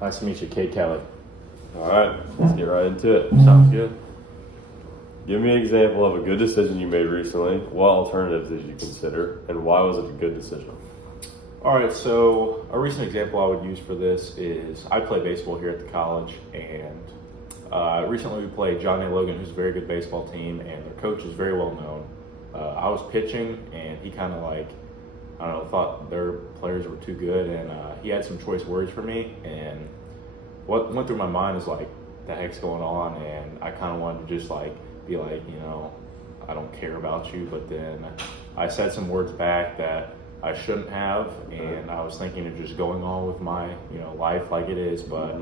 Nice to meet you, Cade Kelly. All right, let's get right into it. Sounds good. Give me an example of a good decision you made recently. What alternatives did you consider, and why was it a good decision? All right, so a recent example I would use for this is I play baseball here at the college, and recently we played John A. Logan, who's a very good baseball team, and their coach is very well known. I was pitching, and he kind of thought their players were too good, and he had some choice words for me, and what went through my mind is like, the heck's going on? And I kind of wanted to just be like, I don't care about you, but then I said some words back that I shouldn't have, and I was thinking of just going on with my, life like it is, but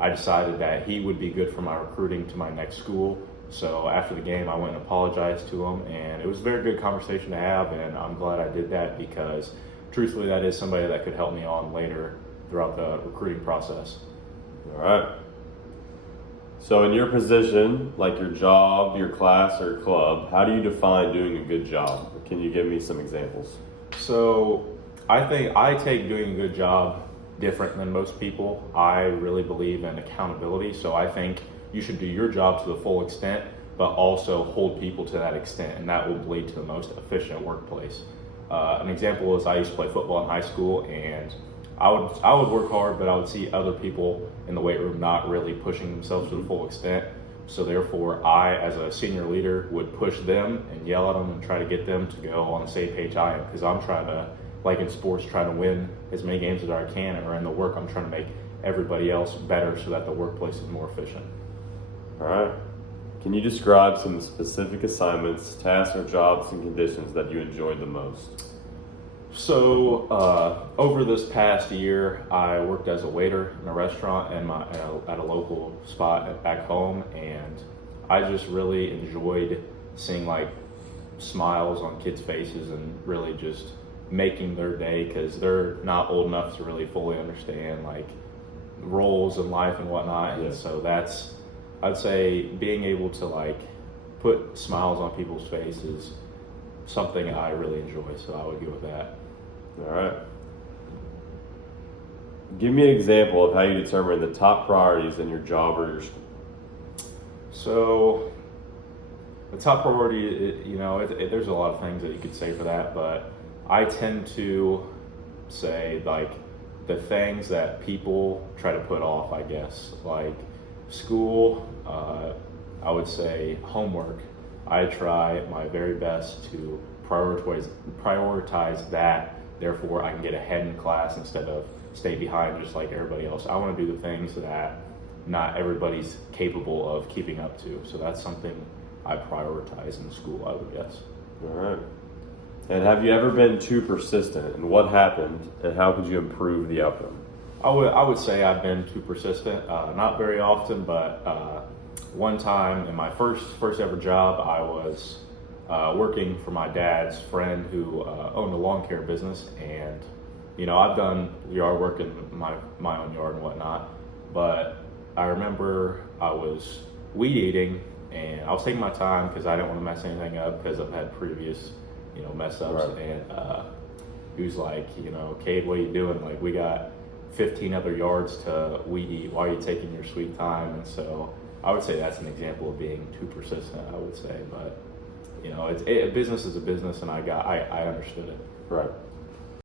I decided that he would be good for my recruiting to my next school. So after the game, I went and apologized to him, and it was a very good conversation to have, and I'm glad I did that because truthfully, that is somebody that could help me on later throughout the recruiting process. All right. So in your position, like your job, your class, or club, how do you define doing a good job? Can you give me some examples? So I think I take doing a good job different than most people. I really believe in accountability. So I think you should do your job to the full extent, but also hold people to that extent, and that will lead to the most efficient workplace. An example is I used to play football in high school, and I would work hard, but I would see other people in the weight room not really pushing themselves to the full extent. So therefore, I, as a senior leader, would push them and yell at them and try to get them to go on the same page I am, because I'm trying to, like in sports, trying to win as many games as I can, or in the work, I'm trying to make everybody else better so that the workplace is more efficient. All right. Can you describe some specific assignments, tasks, or jobs and conditions that you enjoyed the most? So over this past year, I worked as a waiter in a restaurant at a local spot back home, and I just really enjoyed seeing smiles on kids' faces and really just making their day, because they're not old enough to really fully understand roles in life and whatnot. Yeah. And so I'd say being able to put smiles on people's faces, something I really enjoy. So I would go with that. All right. Give me an example of how you determine the top priorities in your job or your school. So the top priority, there's a lot of things that you could say for that, but I tend to say the things that people try to put off, I guess, like school. I would say homework. I try my very best to prioritize that. Therefore, I can get ahead in class instead of stay behind just like everybody else. I want to do the things that not everybody's capable of keeping up to. So that's something I prioritize in school, I would guess. All right. And have you ever been too persistent, and what happened, and how could you improve the outcome? I would say I've been too persistent. Not very often, but one time in my first ever job, I was working for my dad's friend who owned a lawn care business, and I've done yard work in my own yard and whatnot, but I remember I was weed eating, and I was taking my time because I didn't want to mess anything up because I've had previous mess ups. Right. And he was like, Cade, what are you doing? We got 15 other yards to weed eat. Why are you taking your sweet time? And so I would say that's an example of being too persistent, I would say, but business is a business, and I understood it. Right.